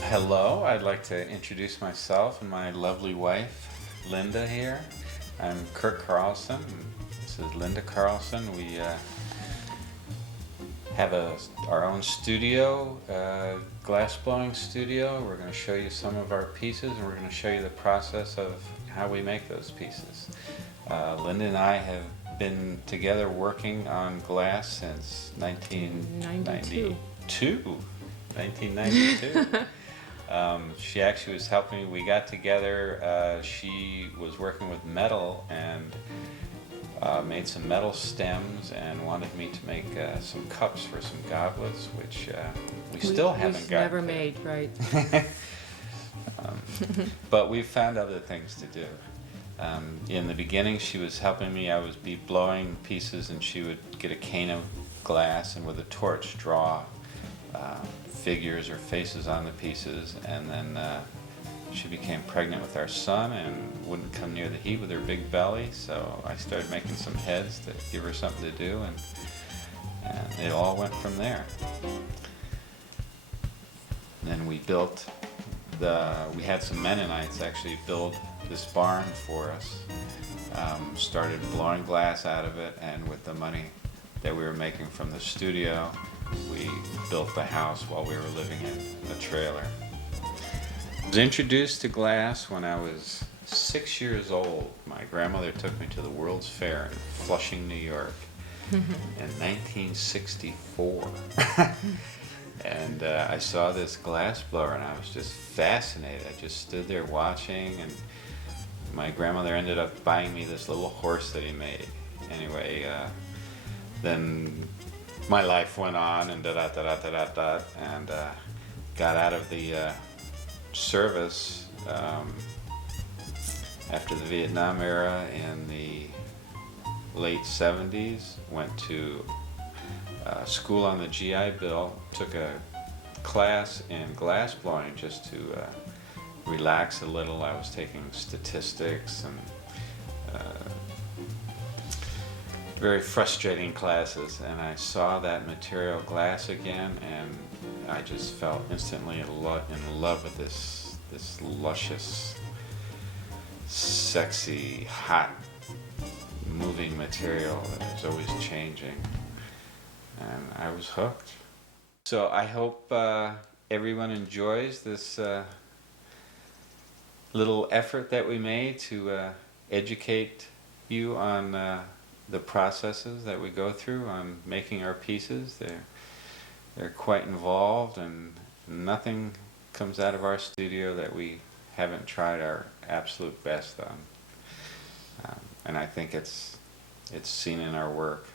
Hello, I'd like to introduce myself and my lovely wife, Linda here. I'm Kurt Carlson. This is Linda Carlson. We have our own studio, glass blowing studio. We're going to show you some of our pieces, and we're going to show you the process of how we make those pieces. Linda and I have been together working on glass since 1992. 1992. She actually was helping me. We got together. She was working with metal and made some metal stems and wanted me to make some cups for some goblets, which we still haven't gotten. Never made, right? But we've found other things to do. In the beginning, she was helping me. I would be blowing pieces, and she would get a cane of glass and with a torch draw figures or faces on the pieces, and then she became pregnant with our son and wouldn't come near the heat with her big belly, so I started making some heads to give her something to do, and it all went from there. And then we built we had some Mennonites actually build this barn for us, started blowing glass out of it, and with the money that we were making from the studio, we built the house while we were living in a trailer. I was introduced to glass when I was 6 years old. My grandmother took me to the World's Fair in Flushing, New York in 1964. And I saw this glass blower, and I was just fascinated. I just stood there watching, and my grandmother ended up buying me this little horse that he made. Anyway, then my life went on, and and got out of the service after the Vietnam era in the late 70s. Went to school on the GI Bill, took a class in glass blowing just to relax a little. I was taking statistics and very frustrating classes, and I saw that material glass again, and I just felt instantly in love with this luscious, sexy, hot, moving material that is always changing, and I was hooked. So I hope everyone enjoys this little effort that we made to educate you on the processes that we go through on making our pieces. They're quite involved, and nothing comes out of our studio that we haven't tried our absolute best on. And I think it's seen in our work.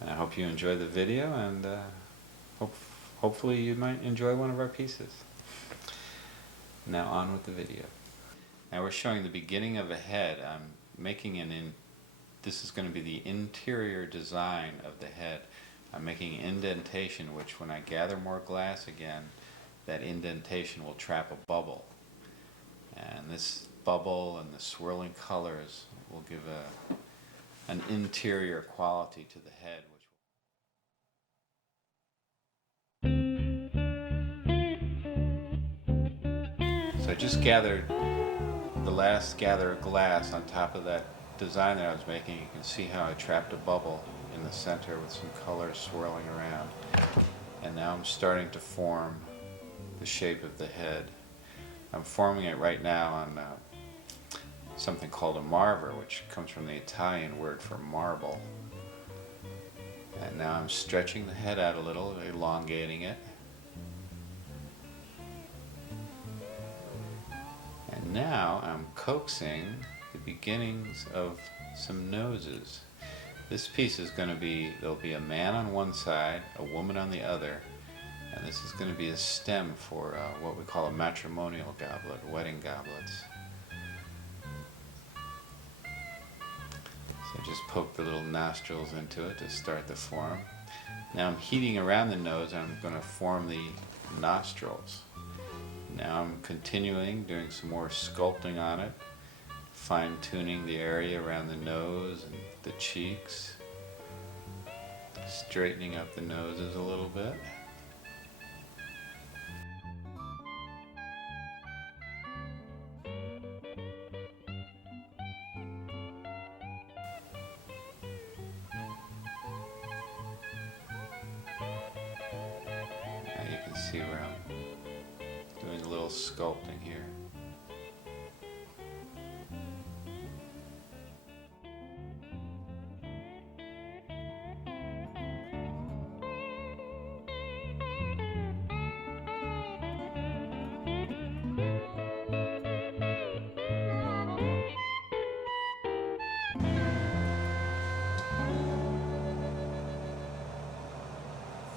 And I hope you enjoy the video, and hopefully you might enjoy one of our pieces. Now on with the video. Now we're showing the beginning of a head. I'm making this is going to be the interior design of the head. I'm making an indentation, which when I gather more glass again, that indentation will trap a bubble. And this bubble and the swirling colors will give an interior quality to the head. So I just gathered the last gather of glass on top of that design that I was making. You can see how I trapped a bubble in the center with some colors swirling around. And now I'm starting to form the shape of the head. I'm forming it right now on something called a marver, which comes from the Italian word for marble. And now I'm stretching the head out a little, elongating it. And now I'm coaxing the beginnings of some noses. This piece is going to be, there'll be a man on one side, a woman on the other, and this is going to be a stem for what we call a matrimonial goblet, wedding goblets. So just poke the little nostrils into it to start the form. Now I'm heating around the nose, and I'm going to form the nostrils. Now I'm continuing, doing some more sculpting on it, fine-tuning the area around the nose and the cheeks, straightening up the noses a little bit. See where I'm doing a little sculpting here.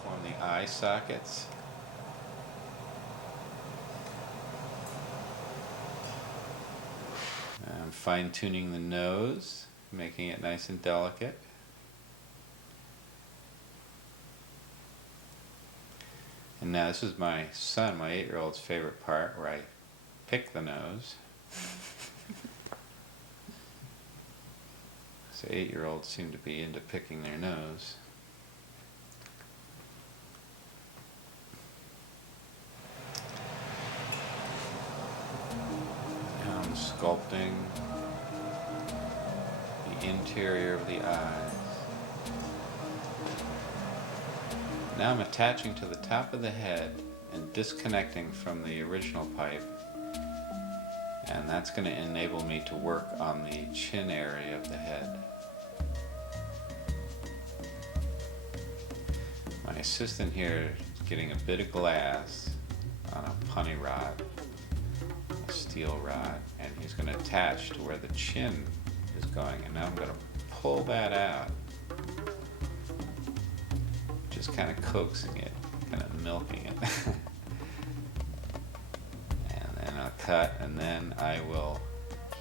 Form the eye sockets. I'm fine-tuning the nose, making it nice and delicate. And now this is my son, my 8-year-old's favorite part, where I pick the nose. So 8-year-olds seem to be into picking their nose. Now I'm sculpting the interior of the eyes. Now I'm attaching to the top of the head and disconnecting from the original pipe, and that's going to enable me to work on the chin area of the head. My assistant here is getting a bit of glass on a punny rod, a steel rod, and he's going to attach to where the chin is going, and now I'm going to pull that out, just kind of coaxing it, kind of milking it. And then I'll cut, and then I will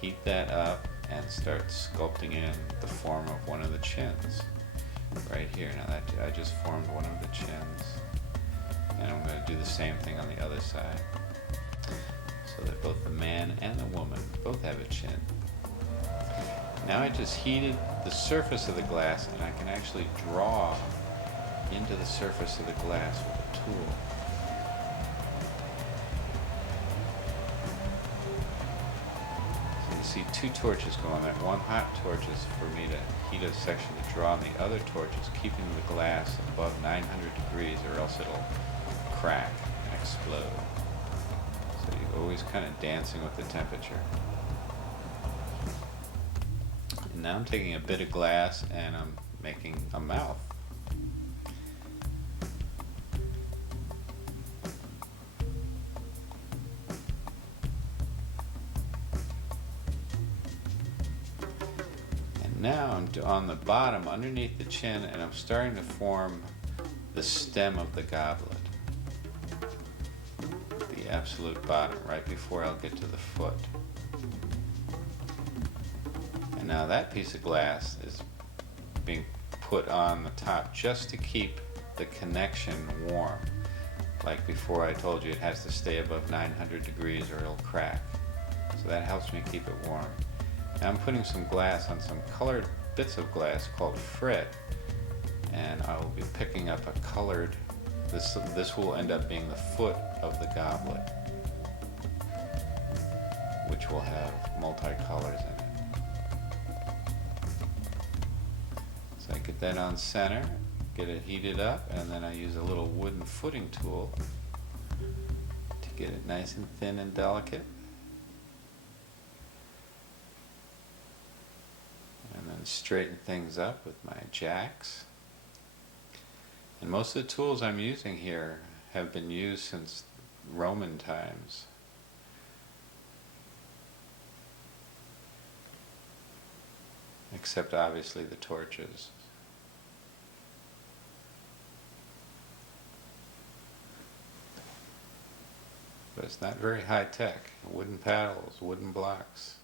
heat that up and start sculpting in the form of one of the chins right here. Now that I just formed one of the chins, and I'm going to do the same thing on the other side, so that both the man and the woman both have a chin. Now I just heated the surface of the glass, and I can actually draw into the surface of the glass with a tool. So you see two torches going there. One hot torch is for me to heat a section to draw, and the other torch is keeping the glass above 900 degrees, or else it'll crack and explode. So you're always kind of dancing with the temperature. And now I'm taking a bit of glass and I'm making a mouth. Now I'm on the bottom, underneath the chin, and I'm starting to form the stem of the goblet. The absolute bottom, right before I'll get to the foot. And now that piece of glass is being put on the top just to keep the connection warm. Like before, I told you it has to stay above 900 degrees or it'll crack. So that helps me keep it warm. Now I'm putting some glass on some colored bits of glass called frit, and I will be picking up a colored, this will end up being the foot of the goblet, which will have multicolors in it. So I get that on center, get it heated up, and then I use a little wooden footing tool to get it nice and thin and delicate. And straighten things up with my jacks. And most of the tools I'm using here have been used since Roman times. Except obviously the torches. But it's not very high tech. Wooden paddles, wooden blocks.